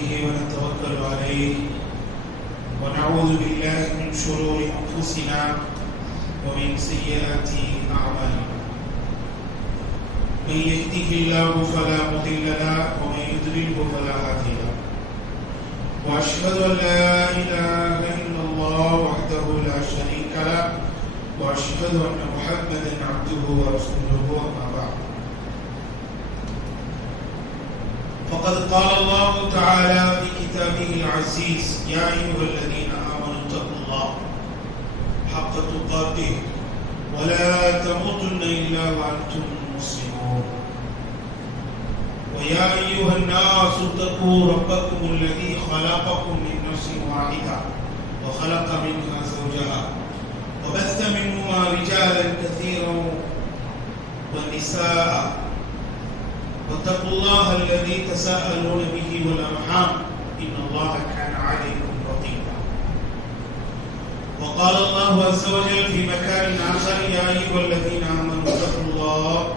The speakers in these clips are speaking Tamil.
به ونتوكل عليه ونعوذ بالله من شرور أنفسنا ومن سيئات أعمالنا من يهده الله فلا مضل له ومن يضلله فلا هادي له وأشهد أن لا إله إلا الله وحده لا شريك له وأشهد أن محمدا عبده ورسوله أما بعد فقد قال الله تعالى في كتابه العزيز يا أيها الذين آمنوا اتقوا الله حق تقاته ولا تموتن إلا وأنتم مسلمون ويا أيها الناس اتقوا ربكم الذي خلقكم من نفس واحدة وخلق منها زوجها وبث منهما رجالا كثيرا ونساء واتقوا الله الذي تساءلون به والأرحام إن الله كان عليكم رقيبا وقال الله عز وجل في مكان آخر يا أيها الذين آمنوا اتقوا الله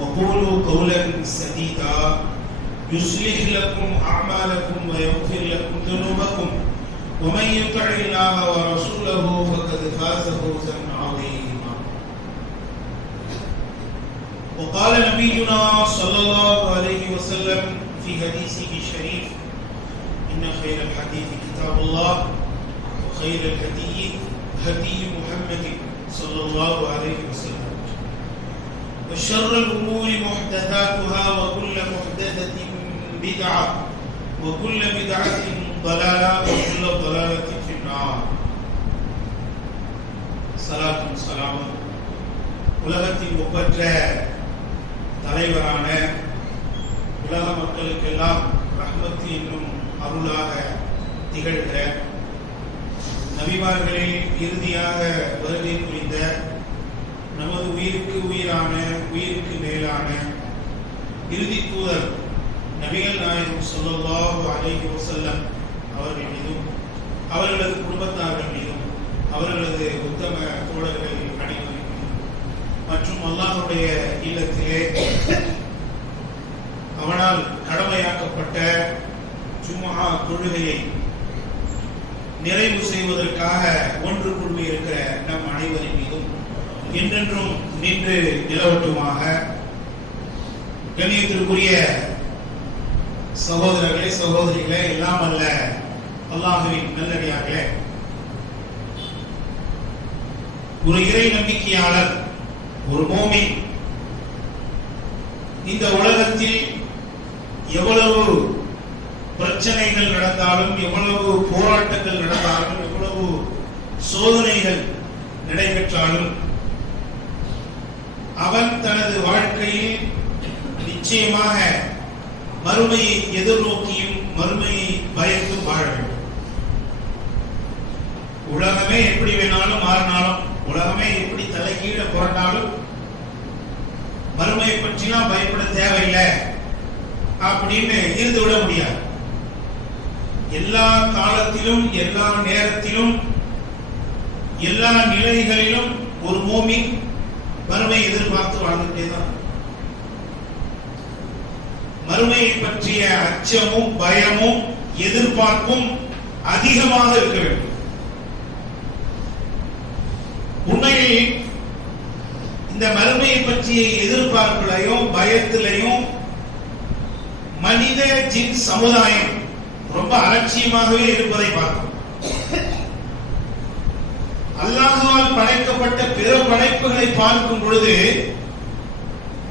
وقولوا قولا سديدا يصلح لكم أعمالكم ويغفر لكم ذنوبكم ومن يطع الله ورسوله فقد فاز فوزا عظيما وقال نبينا صلى الله عليه وسلم في حديثه الشريف إن خير الحديث كتاب الله وخير الهدي هدي محمد صلى الله عليه وسلم وشر الأمور محدثاتها وكل محدثة بدعة وكل بدعة ضلالة وكل ضلالة في النار صلاة سلام உலகத்தின் ஒப்பற்ற தலைவரான உலக மக்களுக்கெல்லாம் ரஹ்மத் என்னும் அருளாக திகழ்கிற நபிமார்களில் இறுதியாக வருகை புரிந்த நமது உயிருக்கு உயிரான உயிருக்கு மேலான இறுதி தூதர் நபிகள் நாயகம் ஸல்லல்லாஹு அலைஹி வஸல்லம் அவர்கள் மீதும் அவர்களது குடும்பத்தார்கள் மீதும் அவர்களது உத்தம தோழர்கள் அனைவரும் மற்றும் அல்லாஹ்வுடைய இல்லத்திலே அவனால் கடமையாக்கப்பட்ட ஜும்ஆ தொழுகையை நிறைவு செய்வதற்காக ஒன்று கூடி இருக்கிற நம் அனைவரின் மீதும் என்றென்றும் நின்று நிலவட்டுமாக. கண்ணியத்திற்குரிய சகோதரர்களே சகோதரிகளே, எல்லாம் அல்ல அல்லாஹ்வின் நல்லடியார்களே, ஒரு இறை நம்பிக்கையாளர், ஒரு மோமின் இந்த உலகத்தில் எவ்வளவு பிரச்சனைகள் நடந்தாலும், எவ்வளவு போராட்டங்கள் நடந்தாலும், எவ்வளவு சோதனைகள் நடைபெற்றாலும் அவன் தனது வாழ்க்கையில் நிச்சயமாக மறுமையை எதிர்நோக்கியும் மறுமையை பயந்தும் வாழ வேண்டும். உலகமே எப்படி வேணாலும் மாறினாலும், உலகமே எப்படி தலைகீழ புரண்டாலும் மறுமையை பற்றிலாம் பயப்பட தேவையில்லை அப்படின்னு இருந்து விட முடியாது. எல்லா காலத்திலும், எல்லா நேரத்திலும், எல்லா நிலைகளிலும் ஒரு மோமின் மறுமையை எதிர்பார்த்து வாழ்ந்துட்டே தான். மறுமையை பற்றிய அச்சமும் பயமும் எதிர்பார்ப்பும் அதிகமாக இருக்க வேண்டும். உண்மையில் இந்த மறுமையை பற்றிய எதிர்பார்ப்புலையும் பயத்திலையும் மனித ஜின் சமுதாயம் ரொம்ப அலட்சியமாகவே இருப்பதை பார்க்கும். அல்லாஹ்வால் படைக்கப்பட்ட பிற படைப்புகளை பார்க்கும் பொழுது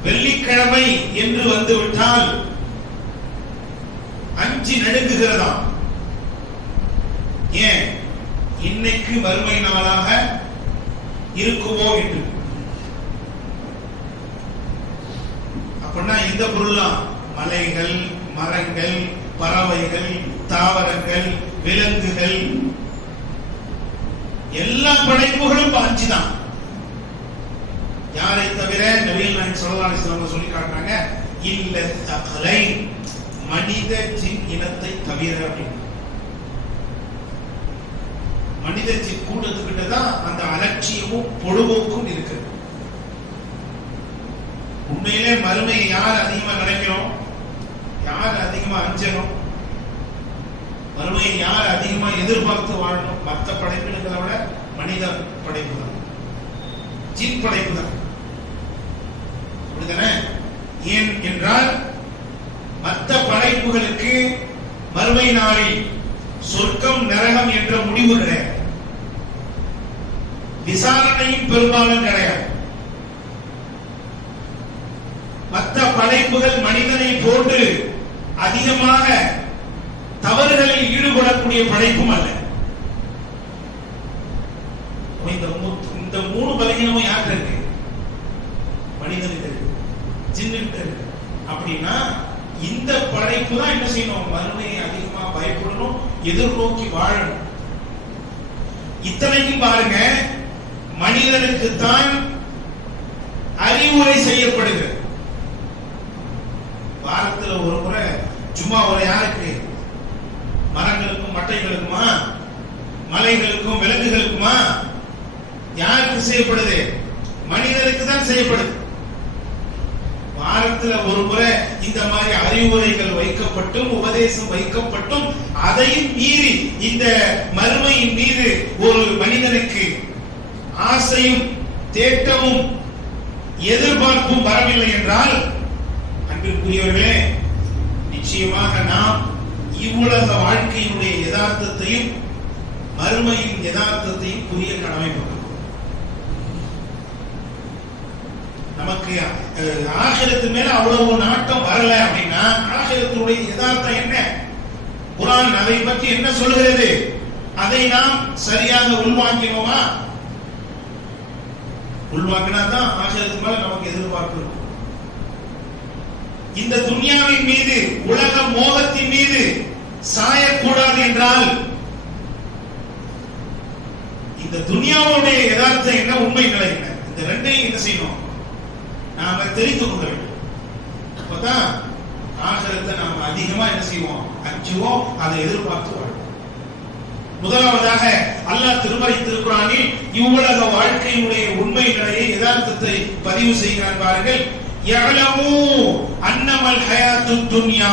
வெள்ளிக்கிழமை என்று வந்துவிட்டால் அஞ்சி நடுங்குகிறதாம். ஏன்? இன்னைக்கு மறுமை நாளாக இருக்குமோ என்று. அப்படின்னா இந்த பொருள்லாம் மலைகள், மரங்கள், பறவைகள், தாவரங்கள், விலங்குகள், எல்லா படைப்புகளும் அஞ்சுதான். யாரை தவிர நபிகள் நாயகம் ஸல்லல்லாஹு அலைஹி வஸல்லம் சொல்லி காட்டுறாங்க, இல்ல தகலை, மனித ஜின் இனத்தை தவிர அப்படின்னு. மனித ஜின் கூட்டத்துக்கிட்ட தான் அந்த அலட்சியமும் பொழுதுபோக்கும் இருக்கு. உண்மையிலே மறுமை யார் அதிகமா நினைக்கிறோம், யார் அதிகமா அஞ்சணும், மறுமையை யார் அதிகமா எதிர்பார்த்து வாழணும்? மற்ற படைப்பினங்களை விட மனித படைப்பு தான், ஜின் படைப்பு தான். அப்படிதானே? ஏன் என்றால் மற்ற படைப்புகளுக்கு மறுமை நாளில் சொர்க்கம் நரகம் என்ற முடிவு கிடையாது, விசாரணையும் பெரும்பாலும் கிடையாது. மற்ற படைப்புகள் மனிதனை போன்று அதிகமாக தவறுகளில் ஈடுபடக்கூடிய படைப்பும் அல்ல. இந்த மூணு பலகீனமும் யார்கிட்ட இருக்கு? மனிதனுக்கு இருக்கு, ஜின்னுக்கு இருக்கு. அப்படின்னா இந்த படைப்பு தான் என்ன செய்யணும்? மறுமையை அதிகமா பயப்படணும், எதிர்நோக்கி வாழணும். இத்தனைக்கும் பாருங்க, மனிதனுக்கு தான் அறிவுரை செய்யப்படுகிறது. வாரத்துல ஒரு முறை சும்மா ஒரு யாருக்கு? மரங்களுக்கும் மட்டைகளுக்குமா, மலைகளுக்கும் விலங்குகளுக்குமா? யாருக்கு செய்யப்படுது? மனிதனுக்கு தான் செய்யப்படுது. வாரத்துல ஒரு முறை இந்த மாதிரி அறிவுரைகள் வைக்கப்பட்டும் உபதேசம் வைக்கப்பட்டும் அதையும் மீறி இந்த மறுமையின் மீது ஒரு மனிதனுக்கு ஆசையும் தேட்டமும் எதிர்பார்ப்பும் வரவில்லை என்றால், அன்பிற்குரியவர்களே, நிச்சயமாக நாம் இவ்வுலக வாழ்க்கையினுடைய யதார்த்தத்தையும் மறுமையின் யதார்த்தத்தையும் புரிய கடமைப்பட்டிருக்கிறோம். நமக்கு ஆகிரத்து மேல அவ்வளவு நாட்டம் வரல அப்படின்னா ஆகிரத்தினுடைய யதார்த்தம் என்ன? குர்ஆன் அதை பற்றி என்ன சொல்கிறது? அதை நாம் சரியாக உள்வாங்கினோமா? உள்வாங்கினா தான் ஆகிரத்து மேல நமக்கு எதிர்பார்ப்பு இருக்கும். இந்த துன்யாவின் மீது, உலக மோகத்தின் மீது சாயக்கூடாது என்றால் இந்த துன்யாவுடைய யதார்த்தம் என்ன, உண்மை நிலை என்ன, இந்த ரெண்டையும் என்ன செய்யணும்? நாம தெரிந்து கொள்ள வேண்டும். அப்பதான் ஆகிரத்தை நாம அதிகமா என்ன செய்வோம்? அஞ்சுவோம், அதை எதிர்பார்த்து வாழ்வோம். முதலாவதாக அல்லாஹ் திருமறை திருக்குர்ஆனில் இவ்வுலக வாழ்க்கையினுடைய உண்மை நிலையை, யதார்த்தத்தை பதிவு செய்கிறான். பாருங்கள், யஅலமு அன்னமல் ஹயாத்துத் துன்யா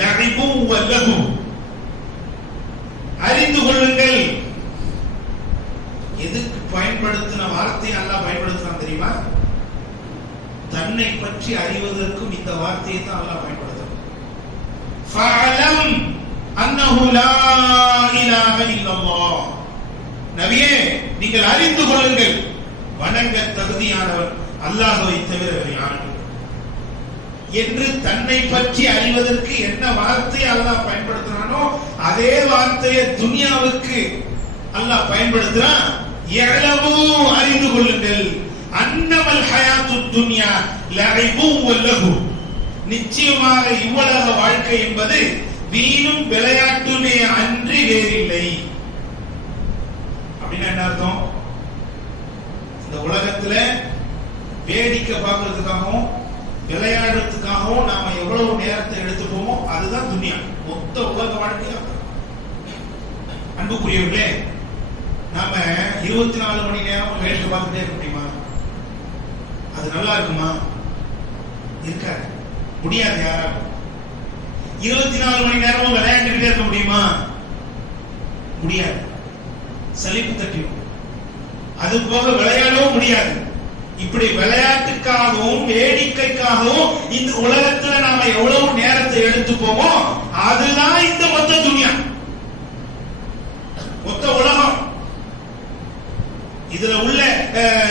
லஅிபு வ லஹு. அறிந்து கொள்ளுங்கள். எதுக்கு பயன்படுத்தின வார்த்தை அல்லாஹ் பயன்படுத்தினான் தெரியுமா? தன்னை பற்றி அறிவதற்கும் இந்த வார்த்தையை தான் அல்லாஹ் பயன்படுத்துறான். ஃபஅலம் அன்னஹு லா இலாஹ இல்லல்லாஹ். நபியே, நீங்கள் அறிந்து கொள்ளுங்கள், வணங்க தகுதியானவர் அல்லாஹ்வை தவிர வேறு யாரும் என்று தன்னை பற்றி அறிவதற்கு என்ன வார்த்தை அல்லாஹ் பயன்படுத்துறானோ அதே வார்த்தையை துன்யாவுக்கு அல்லாஹ் பயன்படுத்துறான். யஅலமு, அறிந்து கொள்ளுங்கள், அன்னமல் ஹயாத்துத் துன்யா லஅிபு வ லஹு. நிச்சயமாக இவ்வுலக வாழ்க்கை என்பது வீணும் விளையாட்டுமே அன்றி வேறில்லை. அப்படின்னா என்ன அர்த்தம்? இந்த உலகத்துல வேடிக்கை பார்க்கறதுக்காகவும் விளையாடுறதுக்காகவும் நாம எவ்வளவு நேரத்தை எடுத்துப்போமோ அதுதான் துன்யா. மொத்த உலக வாழ்க்கையா. அன்புக்குரியவர்களே, நாம 24 மணி நேரம் வேடிக்கை பார்த்துட்டே இருக்க முடியுமா? அது நல்லா இருக்குமா? இருக்காது, முடியாது. யாராலும் 24 மணி நேரமும் விளையாண்டுகிட்டே இருக்க முடியுமா? முடியாது, சலிப்பு தட்டிடும். அது போக விளையாடவும் முடியாது. இப்படி விளையாட்டுக்காகவும் வேடிக்கைக்காகவும் இந்த உலகத்துல நாம எவ்வளவு நேரத்தை எடுத்துப்போமோ அதுதான் இந்த மொத்த துன்யா, மொத்த உலகம். இதுல உள்ள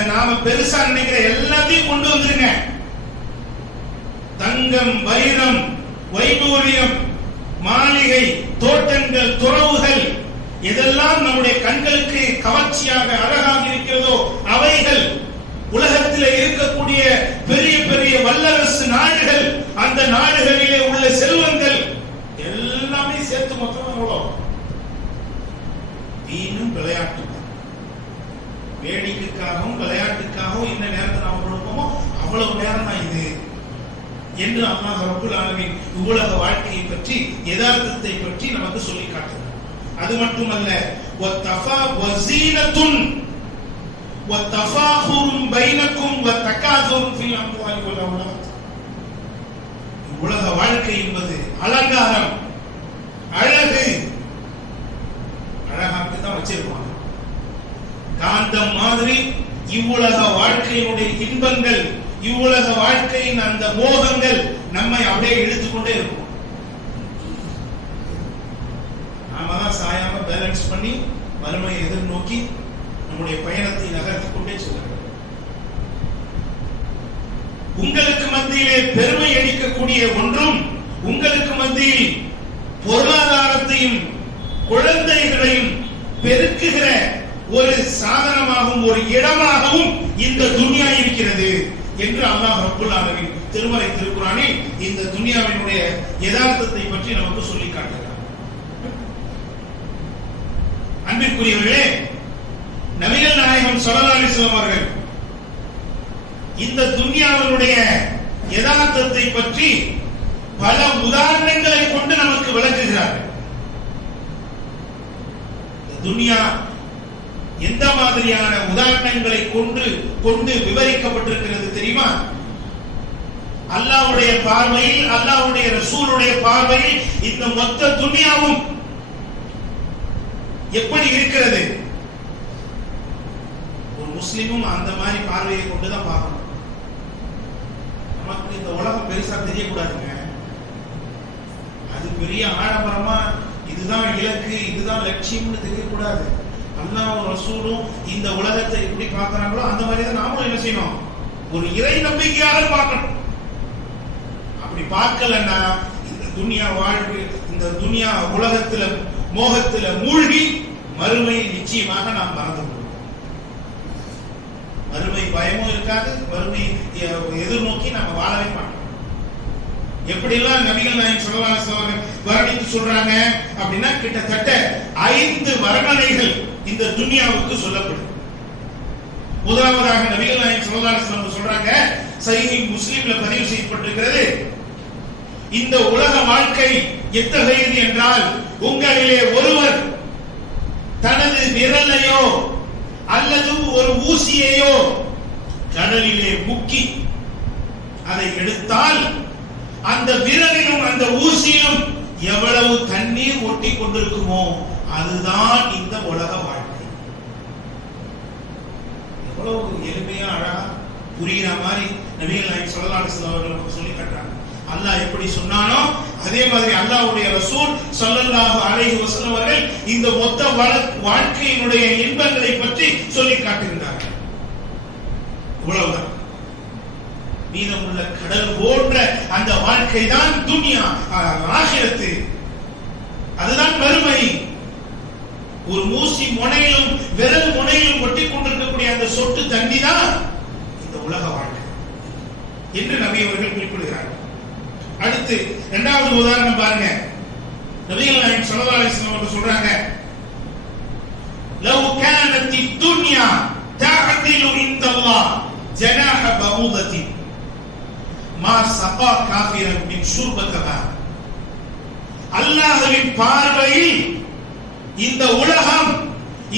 நாம பெருசா நினைக்கிற எல்லாத்தையும் கொண்டு வந்துருங்க. தங்கம், வைரம், வைடூரியம், மாளிகை, தோட்டங்கள், துறவுகள், எதெல்லாம் நம்முடைய கண்களுக்கு கவர்ச்சியாக அழகாக இருக்கிறதோ அவைகள், உலகத்தில் இருக்கக்கூடிய பெரிய பெரிய வல்லரசு நாடுகள், அந்த நாடுகளிலே உள்ள செல்வங்கள் எல்லாமே சேர்த்து மொத்தம் எவ்வளோ? வீணும் விளையாட்டு. வேடிக்கைக்காகவும் விளையாட்டுக்காகவும் என்ன நேரத்தை நாம் கொடுப்போமோ அவ்வளவு நேரம் தான் இது என்று அல்லாஹ் ரப்பல் ஆலமீன் உலக வாழ்க்கையை பற்றி, யதார்த்தத்தை பற்றி நமக்கு சொல்லி காட்டுகிறார். அது மட்டுமல்ல, வத்தஃபா வஸீனத்துன் வத்தஃபாஹுரும் பைனக்கும் வத்தகாஸுரும் ஃபில் அம்வாலி வல் அவ்லாத். உலக வாழ்க்கை என்பது அலங்காரம், அழகு, இவ்வுலக வாழ்க்கையினுடைய இன்பங்கள், இவ்வுலக வாழ்க்கையின் அந்த மோகங்கள் நம்மை அப்படியே இழுத்துக்கொண்டே இருக்கும். நாம தான் சாயாம பேலன்ஸ் பண்ணி மறுமையை எதிர்நோக்கி நம்முடைய பயணத்தை நகர்த்திக் கொண்டே செல்ல வேண்டும். உங்களுக்கு மத்தியிலே பெருமை அளிக்கக்கூடிய ஒன்றும், உங்களுக்கு மத்தியில் பொருளாதாரத்தையும் குழந்தைகளையும் பெருக்குகிற ஒரு சாதனமாகவும் ஒரு இடமாகவும் இந்த துன்யா இருக்கிறது என்று அல்லாஹ் ரப்பல் ஆலமீன் திருமறை திருக்குர்ஆனில் இந்த துன்யாவினுடைய யதார்த்தத்தை பற்றி நமக்கு சொல்லி காட்டுகிறார். அன்பிற்குரியவர்களே, நபிகள் நாயகம் ஸல்லல்லாஹு அலைஹி வஸல்லம் அவர்கள் இந்த துன்யாவினுடைய யதார்த்தத்தை பற்றி பல உதாரணங்களை கொண்டு நமக்கு விளக்குகிறார்கள். துன்யா எந்த மாதிரியான உதாரணங்களை கொண்டு விவரிக்கப்பட்டிருக்கிறது தெரியுமா? அல்லாஹ்வுடைய பார்வையில், அல்லாஹ்வுடைய ரசூலுடைய பார்வையில் இந்த மொத்த துன்யாவும் எப்படி இருக்கிறது? ஒரு முஸ்லிமும் அந்த மாதிரி பார்வையை கொண்டுதான் பார்க்கணும். நமக்கு இந்த உலகம் பெருசா தெரியக்கூடாதுங்க. அது பெரிய ஆடம்பரமா இதுதான் இலக்கு, இதுதான் லட்சியம்னு தெரியக்கூடாது. அல்லாஹ்வும் ரசூலும் இந்த உலகத்தை எப்படி பார்க்கறாங்களோ அந்த மாதிரி தான் நாமும் என்ன செய்யணும்? ஒரு இறை நம்பிக்கையாக பார்க்கணும். அப்படி பார்க்கலன்னா இந்த துன்யா வாழ்வு, இந்த துன்யா உலகத்துல மோகத்துல மூழ்கி மறுமையை நிச்சயமாக நாம் மறந்து விடுவோம். மறுமை பயமும் இருக்காது, மறுமை எதிர்நோக்கி நம்ம வாழவே மாட்டோம். எப்படிலாம் நபிகள் நாயகம் ஸல்லல்லாஹு அலைஹி வஸல்லம் வர்ணித்து சொல்றாங்க அப்படின்னா கிட்டத்தட்ட 5 வர்ணனைகள் இந்த துன்யாவுக்கு சொல்லப்படுது. முதலாவதாக நபிகள் நாயகம் ஸல்லல்லாஹு அலைஹி வஸல்லம் சொல்றாங்க, சஹீஹ் முஸ்லிம்ல பதிவு செய்யப்பட்டிருக்கிறது, இந்த உலக வாழ்க்கை எத்தகையது என்றால், உங்களிலே ஒருவர் தனது விரலையோ அல்லது ஒரு ஊசியையோ கடலிலே முக்கி அதை எடுத்தால் அந்த விரலிலும் அந்த ஊசியிலும் எவ்வளவு தண்ணீர் ஒட்டி கொண்டிருக்குமோ அதுதான் இந்த உலக வாழ்க்கை. எவ்வளவு எளிமையா அழகா புரிகிற மாதிரி நபிகள் நாயகம் ஸல்லல்லாஹு அலைஹி வஸல்லம் அவர்கள் நமக்கு சொல்லி காட்டுறாங்க. அல்லாஹ் எப்படி சொன்னானோ அதே மாதிரி அல்லாஹ்வுடைய ரசூல் ஸல்லல்லாஹு அலைஹி வஸல்லம் அவர்கள் இந்த மொத்த வாழ்க்கையினுடைய இன்பங்களை பற்றி சொல்லி காட்டுகிறார்கள். இவ்வளவுதான். மீதமுள்ள கடல் போன்ற அந்த வாழ்க்கை தான் துன்யா, ஆகிரத்து. அதுதான் மறுமை. ஒரு மூசி முனையிலும் விரல் முனையிலும் ஒட்டி கொண்டிருக்கக்கூடிய அந்த சொட்டு தண்ணி தான் இந்த உலக வாழ்க்கை என்று நபி அவர்கள் குறிப்பிடுகிறார்கள். அடுத்து இரண்டாவது உதாரணம் பாருங்க. நபிகள் நாயகம் ஸல்லல்லாஹு அலைஹி வஸல்லம் அவர்கள் சொல்றாங்க, லவ் கானத் துன்யா தஅதிலு இன்தல்லாஹ் ஜனாஹ பஊதத்தி மா ஸகா காஃபிரன் மின் ஷுர்பத்தஹா. அல்லாஹ்வின் பார்வையில் இந்த உலகம்,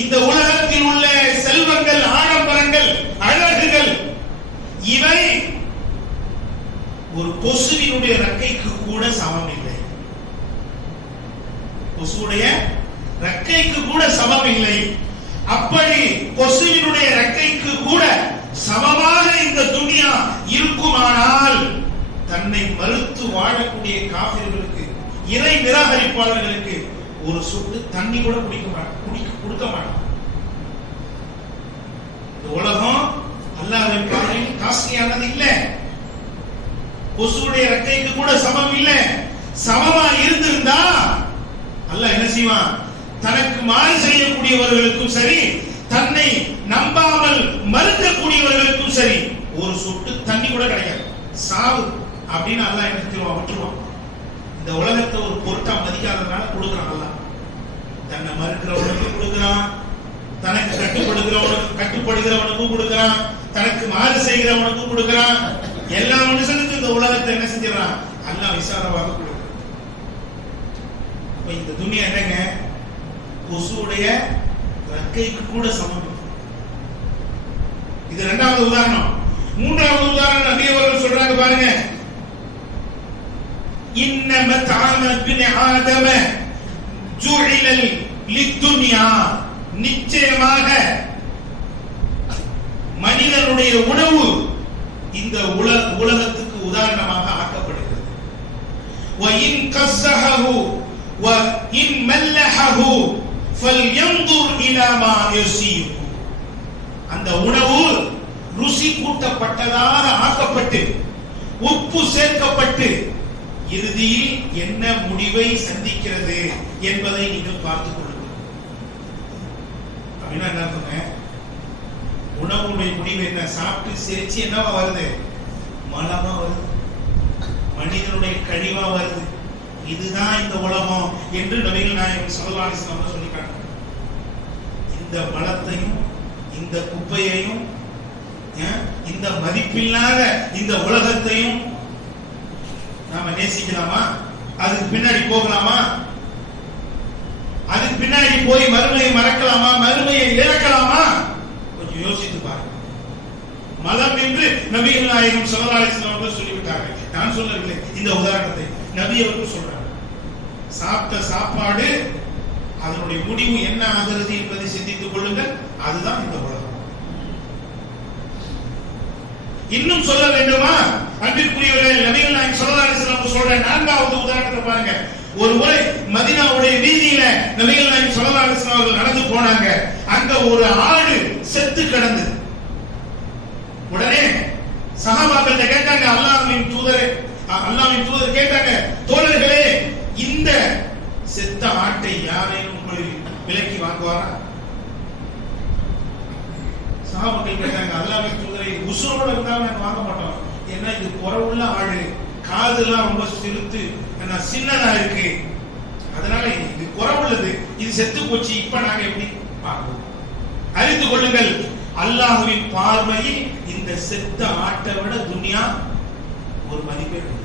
இந்த உலகத்தில் உள்ள செல்வங்கள், ஆடம்பரங்கள், அழகுகள் இவை ஒரு கொசுவினுடைய ரெக்கைக்கு கூட சமம் இல்லை. கொசுவுடைய ரெக்கைக்கு கூட சமம் இல்லை. அப்படி கொசுவினுடைய ரெக்கைக்கு கூட சமமாக இந்த துன்யா இருக்குமானால் தன்னை மறுத்து வாழக்கூடிய காஃபிர்களுக்கு, இறை நிராகரிப்பாளர்களுக்கு ஒரு சொட்டு தண்ணி கூட கொடுக்க மாட்டான். இந்த உலகம் அல்லாஹ்வின் பார்வையில் காஸ்ட்லியானது இல்ல. கொசுவுடைய ரெக்கைக்கு கூட சமம் இல்ல. சமமா இருந்திருந்தா அல்லாஹ் என்ன செய்வான்? தனக்கு மாறு செய்யக்கூடியவர்களுக்கும் சரி, தன்னை நம்பாமல் மறுக்கக்கூடியவர்களுக்கும் சரி ஒரு சொட்டு தண்ணி கூட கிடைக்காது. சாவு அப்படின்னு அல்லாஹ் என்ன செய்வான்? விட்டுருவான். இந்த உலகத்தை ஒரு பொருட்டா மதிக்காதனால கொடுக்குறான். அல்லாஹ் தன்னை மறுக்கிறவனுக்கும் கொடுக்குறான், தனக்கு கட்டுப்படுகிறவனுக்கும் கொடுக்குறான், தனக்கு மாறு செய்கிறவனுக்கும் கொடுக்குறான். எல்லா மனுஷனுக்கும் இந்த உலகத்தை என்ன செஞ்சிடறான்? அல்லாஹ் விசாரமாக கொடுக்குறான். இந்த துன்யா என்னங்க? கொசுவுடைய ரெக்கைக்கு கூட சமம். இது இரண்டாவது உதாரணம். மூன்றாவது உதாரணம் நபி அவர்கள் சொல்றாங்க பாருங்க, இன்ன மத்அம இப்னி ஆதம ஜுஇல லித்துன்யா. நிச்சயமாக மனிதனுடைய உணவு இந்த உலகத்துக்கு உதாரணமாக ஆக்கப்படுகிறது. وَإِنْ قَزَّهُ وَإِنْ مَلَّحَهُ فَلْيَنْظُرْ إِلَى مَا يَسِيرُ. அந்த உணவு ருசி கூட்டப்பட்டதாக ஆக்கப்பட்டு உப்பு சேர்க்கப்பட்டு இறுதியில் என்ன முடிவை சந்திக்கிறது என்பதை நீங்கள் பார்த்துக் கொள்ளுங்கள். அப்படின்னா என்ன அர்த்தம்? உணவுடைய முடிவு என்ன? சாப்பிட்டு செரிச்சு என்னவா வருது? மலமா வருது, மனிதனுடைய கழிவா வருது. இதுதான் இந்த உலகம் என்று நபிகள் நாயகம் ஸல்லல்லாஹு அலைஹி வஸல்லம் சொல்லிட்டாங்க. இந்த மலத்தையும் இந்த குப்பையையும் இந்த மதிப்பில்லாத இந்த உலகத்தையும் நாம நேசிக்கலாமா? அதுக்கு பின்னாடி போகலாமா? அதுக்கு பின்னாடி போய் மறுமையை மறக்கலாமா? மறுமையை இழக்கலாமா? கொஞ்சம் யோசித்து பாருங்க. மலம் என்று நபிகள் நாயகம் ஸல்லல்லாஹு அலைஹி வஸல்லம் அவர்கள் சொல்லிவிட்டார்கள். நான் சொல்லவில்லை, இந்த உதாரணத்தை நபி அவர்கள் சொல்றாங்க. சாப்பிட்ட சாப்பாடு அதனுடைய முடிவு என்ன ஆகிறது என்பதை சிந்தித்துக் கொள்ளுங்கள். அதுதான் இந்த உலகம். இன்னும் சொல்ல வேண்டுமா? அன்பிற்குரியவர்களே, நபிகள் நாயகம் ஸல்லல்லாஹு அலைஹி வஸல்லம் சொல்ற நான்காவது உதாரணத்தை பாருங்க. ஒரு முறை மதீனாவுடைய வீதியில நபிகள் நாயகம் ஸல்லல்லாஹு அலைஹி வஸல்லம் அவர்கள் நடந்து போனாங்க. அங்க ஒரு ஆடு செத்து கிடந்தது. உடனே சஹாபாக்கள் கேட்டாங்க, அல்லாஹ்வின் தூதர் கேட்டாங்க, தோழர்களே, இந்த செத்த ஆட்டை யாரையும் உங்களில் விலைக்கு வாங்குவாரா? சஹாபாக்கள் கேட்டாங்க, அல்லாஹ்வின் தூதரை, உசுரோட இருந்தாலும் நாங்க வாங்க மாட்டோம். ஏன்னா இது குறவுள்ள ஆடு, காதெல்லாம் ரொம்ப சிறுத்து சின்னதா இருக்கு, அதனால இது குறவுள்ளது, இது செத்து போச்சு, இப்ப நாங்க எப்படி பார்ப்போம்? அறிந்து கொள்ளுங்கள், அல்லாஹ்வின் பார்வையில் இந்த செத்த ஆட்டை விட துன்யா ஒரு மதிப்பே இல்லை.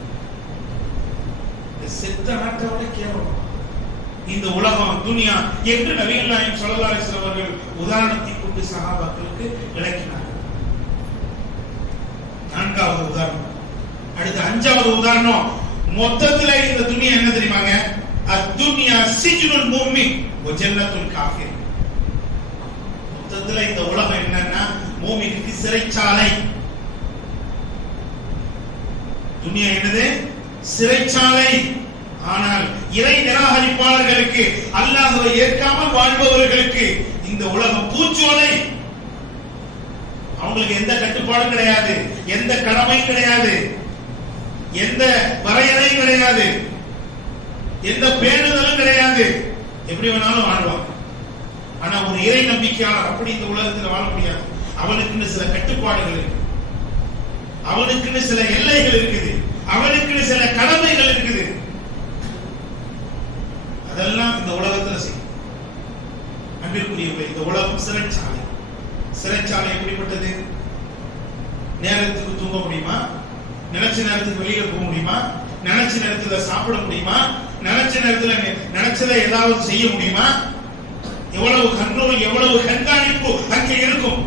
இந்த செத்த ஆட்டை விட கேவலம் இந்த உலகம் துன்யா என்று நபிகள் நாயகம் ஸல்லல்லாஹு அலைஹி வஸல்லம் அவர்கள் உதாரணத்தை கொண்டு சஹாபாக்களுக்கு விளக்கினார். நான்காவது உதாரணம். அடுத்து அஞ்சாவது உதாரணம். மொத்தத்துல இந்த துன்யா என்ன தெரியுமாங்க? அத்துன்யா சிஜ்னுல் முஃமின் வ ஜன்னத்துல் காஃபிர். மொத்தத்துல இந்த உலகம் என்னன்னா மூமினுக்கு சிறைச்சாலை. துன்யா என்னது? சிறைச்சாலை. ஆனால் இறை நிராகரிப்பாளர்களுக்கு, அல்லாஹ்வை ஏற்காமல் வாழ்பவர்களுக்கு இந்த உலகம் பூச்சோலை. அவங்களுக்கு எந்த கட்டுப்பாடும் கிடையாது, எந்த கடமையும் கிடையாது, எந்த வரையறையும் கிடையாது, எந்த பேணுதலும் கிடையாது. எப்படி வேணாலும் வாழ்வாங்க. ஆனா ஒரு இறை நம்பிக்கையாளர் அப்படி இந்த உலகத்தில் வாழ முடியாது. அவனுக்குன்னு சில கட்டுப்பாடுகள் இருக்கு, அவனுக்குன்னு சில எல்லைகள் இருக்குது, அவனுக்குன்னு சில கடமைகள் இருக்குது. அதெல்லாம் இந்த உலகத்துல செய்யும். அன்பிற்குரியவர்களே, இந்த உலகம் சிறைச்சாலை. சிறைச்சாலை எப்படிப்பட்டது? நேரத்துக்கு தூங்க முடியுமா? நினைச்ச நேரத்துக்கு வெளியில போக முடியுமா? நினைச்ச நேரத்துல சாப்பிட முடியுமா? நினைச்ச நேரத்துல நினைச்சதை ஏதாவது செய்ய முடியுமா? எவ்வளவு கண்ட்ரோல், எவ்வளவு கண்காணிப்பு அங்கே இருக்கும்.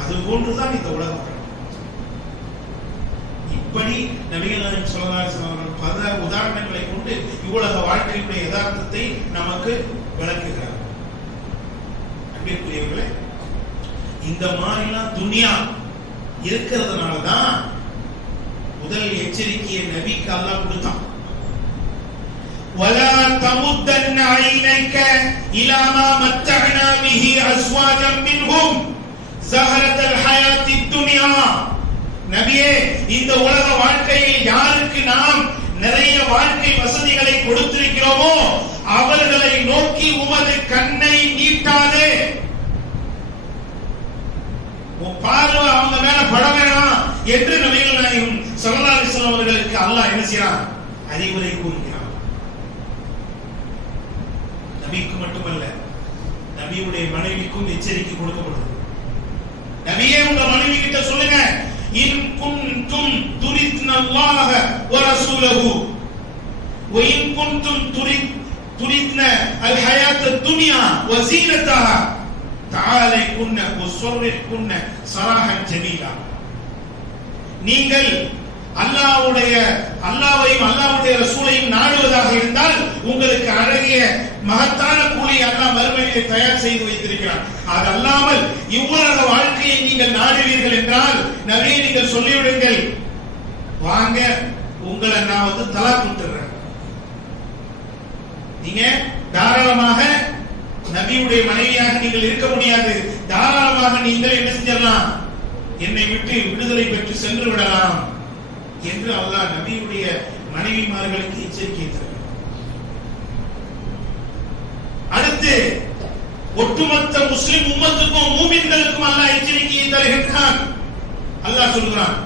அது போன்றுதான் இந்த உலகம். இப்படி நபிகள் நாயகம் ஸல்லல்லாஹு அலைஹி வஸல்லம் அவர்கள் பல உதாரணங்களை கொண்டு இவ்வுலக வாழ்க்கையுடைய யதார்த்தத்தை நமக்கு விளக்குகிறார். அன்பிற்குரியவர்களே, இந்த மாதிரிலாம் துன்யா இருக்கிறதுனாலதான் முதல் எச்சரிக்கையை நபிக்கு அல்லாஹ் கொடுத்தான். ولا تمدن عينيك الى ما متعنا به ازواجا منهم زهرة الحياة الدنيا. நபியே, இந்த உலக வாழ்க்கையில் யாருக்கு நாம் நிறைய வாழ்க்கை வசதிகளை கொடுத்திருக்கிறோமோ அவர்களை நோக்கி உமது கண்ணை நீட்டாதே. பார்வை அவங்க மேல பட வேணாம் என்று நபிகள் நாயகம் ஸல்லல்லாஹு அலைஹி வஸல்லம் அவர்களுக்கு அல்லாஹ் என்ன செய்றான்? அறிவுரை கூறுகிறான். நபிக்கு மட்டுமல்ல, நபியுடைய மனைவிக்கும் எச்சரிக்கை கொடுக்கப்படுது. நபியே, உங்க மனைவி கிட்ட சொல்லுங்க, இன் குன்தும் துரித்ன அல்லாஹ வ ரசூலஹு வ இன் குன்தும் துரித்ன அல் ஹயாத் துன்யா வ ஸீனத்தஹா தஆலைகுன்ன வ ஸர்ரிகுன்ன ஸராஹன் ஜமீலா. நீங்கள் அல்லாஹ்வுடைய அல்லாஹ்வையும் அல்லாஹ்வுடைய ரசூலையும் நாடுவதாக இருந்தால் உங்களுக்கு அழகிய மகத்தான கூலி அல்லாஹ் மறுமையிலே தயார் செய்து வைத்திருக்கிறான். அது அல்லாமல் இவ்வுலக வாழ்க்கையை நீங்கள் நாடுவீர்கள் என்றால் நபியே நீங்கள் சொல்லிவிடுங்கள், வாங்க உங்களை நான் தலாக் விட்டுறேன். நீங்க தாராளமாக நபியுடைய மனைவியாக நீங்கள் இருக்க முடியாது. தாராளமாக நீங்கள் என்ன செஞ்சிடலாம், என்னை விட்டு விடுதலை பெற்று சென்று விடலாம் என்று அல்லாஹ் நபியுடைய மனைவிமார்களுக்கு எச்சரிக்கை தருகிறார். அடுத்து ஒட்டுமொத்த முஸ்லிம் உம்மத்துக்கும் மூமின்களுக்கும் அல்லாஹ் எச்சரிக்கையை தருகின்றான். அல்லாஹ் சொல்கிறான்,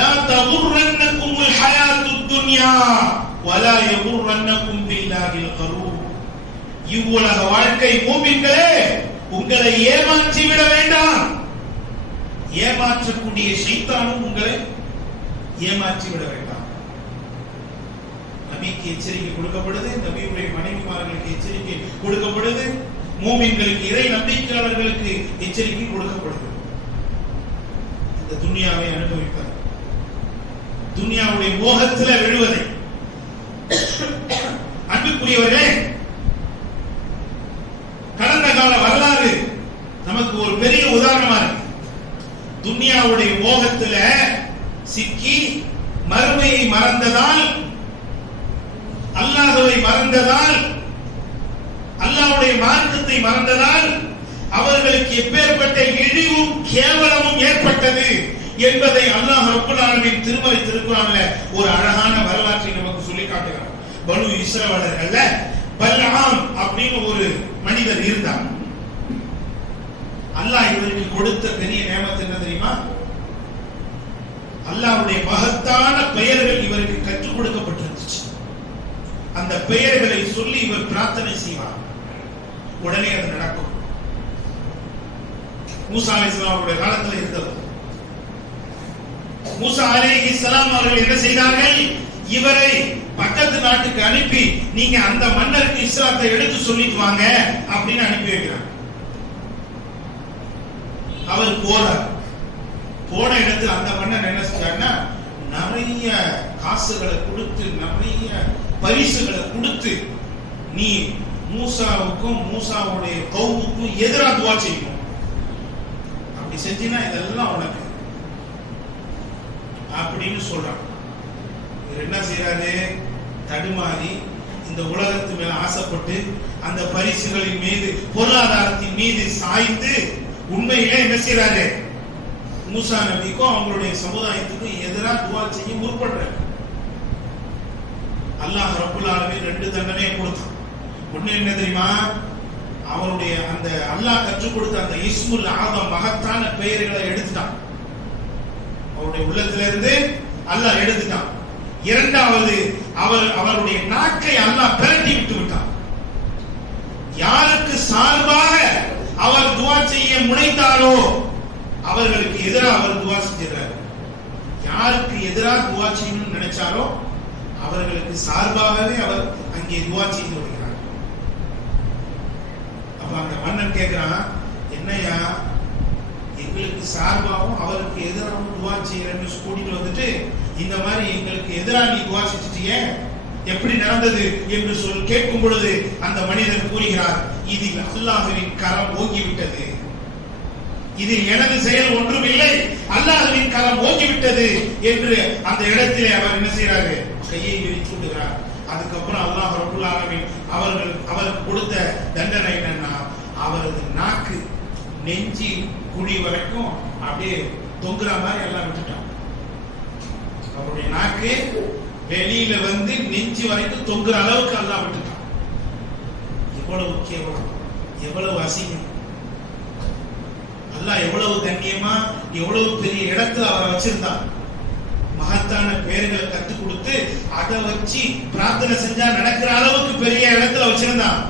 லா தகுர்ரன்னகுமுல் ஹயாத்துத் துன்யா வலா யகுர்ரன்னகும் பில்லாஹில் கரூர். இவ்வுலக வாழ்க்கை மூமின்களே உங்களை ஏமாற்றி விட வேண்டாம். ஏமாற்றக்கூடிய ஷைத்தானும் உங்களை ஏமாற்றி விட வேண்டாம். நபிக்கு எச்சரிக்கை கொடுக்கப்படுது, நபியுடைய மனைவிமார்களுக்கு எச்சரிக்கை கொடுக்கப்படுது, மூமின்களுக்கு இறை நம்பிக்கையாளர்களுக்கு எச்சரிக்கை கொடுக்கப்படுது. இந்த துன்யாவை அனுபவிப்பது, துன்யாவுடைய மோகத்தில் விழுவதை. அன்புக்குரியவர்களே, கடந்த கால வரலாறு நமக்கு ஒரு பெரிய உதாரணமா இருக்கு. துன்யாவுடைய மோகத்துல சிக்கி மறுமையை மறந்ததால், அல்லாஹ்வை மறந்ததால், அல்லாஹ்வுடைய மார்க்கத்தை மறந்ததால் அவர்களுக்கு எப்பேற்பட்ட இழிவும் கேவலமும் ஏற்பட்டது என்பதை அல்லாஹ் ரப்பல் ஆலமீன் திருமறை திருக்குர்ஆன்ல ஒரு அழகான வரலாற்றை நமக்கு சொல்லி காட்டுகிறார். பனு இஸ்ரவேலர்கள்ல பல்ஆம் அப்படின்னு ஒரு மனிதர் இருந்தார். அல்லாஹ் இவருக்கு கொடுத்த பெரிய நியமத் என்ன தெரியுமா? அல்லாஹ்வுடைய மகத்தான பெயர்கள் இவருக்கு கற்றுக் கொடுக்கப்பட்டிருந்துச்சு. அந்த பெயர்களை சொல்லி இவர் பிரார்த்தனை செய்வார், உடனே அது நடக்கும். மூசா அலைஹிஸ்ஸலாம் அவருடைய காலத்தில் இருந்தது. மூசா அலைஹிஸ்ஸலாம் அவர்கள் என்ன செய்தார்கள்? இவரை பக்கத்து நாட்டுக்கு அனுப்பி நீங்க அந்த மன்னருக்கு இஸ்லாத்தை எடுத்து சொல்லிட்டு வாங்க அப்படின்னு அனுப்பி வைக்கிறார். அவர் போறார். போன இடத்துல அந்த மன்னர் என்ன செஞ்சாருன்னா, நிறைய காசுகளை கொடுத்து, நிறைய பரிசுகளை கொடுத்து, நீ மூசாவுக்கும் மூசாவுடைய கௌமுக்கும் எதிராக துவா செய்யணும், அப்படி செஞ்சினா இதெல்லாம் உனக்கு அப்படின்னு சொல்றான். இவர் என்ன செய்யறாரு? தடுமாறி இந்த உலகத்து மேல ஆசைப்பட்டு அந்த பரிசுகளின் மீது, பொருளாதாரத்தின் மீது சாய்ந்து உண்மையிலே என்ன செய்யறாரு? மூசா நபிக்கும் அவங்களுடைய சமுதாயத்துக்கும் எதிராக துவா செய்ய முற்படுறாரு. அல்லாஹ் ரப்பல் ஆலமீன் ரெண்டு தண்டனையை கொடுத்தான். ஒண்ணு என்ன தெரியுமா? அவருடைய அந்த அல்லாஹ் கற்றுக் கொடுத்த அந்த இஸ்முல் ஆதம் மகத்தான பெயர்களை எடுத்துட்டான். அவருடைய உள்ளத்திலிருந்து அல்லாஹ் எடுத்துட்டான். இரண்டாவது, அவருடைய நாக்கை அல்லாஹ் பிரட்டி விட்டு விட்டான். யாருக்கு சார்பாக அவர் துவா செய்ய முனைத்தாரோ அவர்களுக்கு எதிராக அவர் துவா செஞ்சார். யாருக்கு எதிராக துவா செய்யணும்னு நினைச்சாரோ அவர்களுக்கு சார்பாகவே அவர் அங்கே துவா செய்து வருகிறார். அப்ப அந்த மன்னன் கேட்கிறான், என்னையா எங்களுக்கு சார்பாகவும் அவருக்கு எதிராகவும் துவா செய்யறன்னு கூட்டிட்டு வந்துட்டு இந்த மாதிரி எங்களுக்கு எதிராக நீ துவா செஞ்சிட்டிய, எப்படி நடந்தது என்று கேட்கும் பொழுது அந்த மனிதர் கூறுகிறார், இதில் அல்லாஹ்வின் கரம் ஓங்கிவிட்டது, இதில் எனது செயல் ஒன்றும் இல்லை, அல்லாஹ்வின் கரம் ஓங்கிவிட்டது என்று அந்த இடத்திலே அவர் என்ன செய்யறாரு? கையை விரித்து விடுகிறார். அதுக்கப்புறம் அல்லாஹ் ரப்பல் ஆலமீன் அவருக்கு கொடுத்த தண்டனை என்னன்னா, அவரது நாக்கு நெஞ்சி குழி வரைக்கும் அப்படியே தொங்குற மாதிரி எல்லாம் விட்டுட்டான். அவருடைய நாக்கு வெளியில வந்து நெஞ்சி வரைக்கும் தொங்குற அளவுக்கு எல்லாம் விட்டுட்டான். எவ்வளவு கேவலம், எவ்வளவு அசிங்கம்! அல்லாஹ் எவ்வளவு கண்ணியமா, எவ்வளவு பெரிய இடத்துல அவரை வச்சிருந்தான். மகத்தான பெயர்களை கற்றுக் கொடுத்து அதை வச்சு பிரார்த்தனை செஞ்சா நடக்கிற அளவுக்கு பெரிய இடத்துல வச்சிருந்தான்.